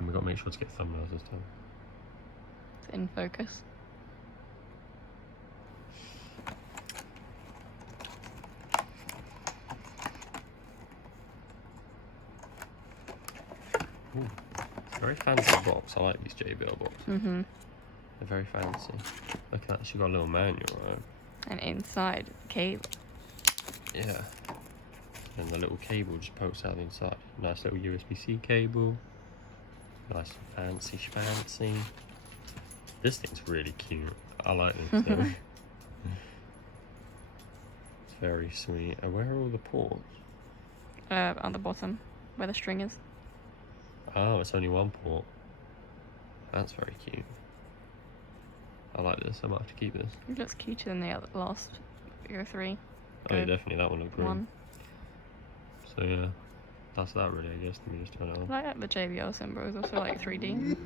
And we've got to make sure to get thumbnails this time. It's in focus. Ooh, it's a very fancy box. I like these JBL boxes. They're very fancy. Look at that, she got a little manual, right? And inside, cable. Yeah. And the little cable just pokes out the inside. Nice little USB-C cable. Nice fancy schmancy. This thing's really cute. I like this thing. It's very sweet. And where are all the ports? On the bottom, where the string is. Oh, it's only one port. That's very cute. I like this. I might have to keep this. It looks cuter than the last Go 3. Oh, yeah, definitely. That one looked great. One. So, yeah. That's that really, I guess. Let me just turn it on. I like that the JBL symbol is also like 3D.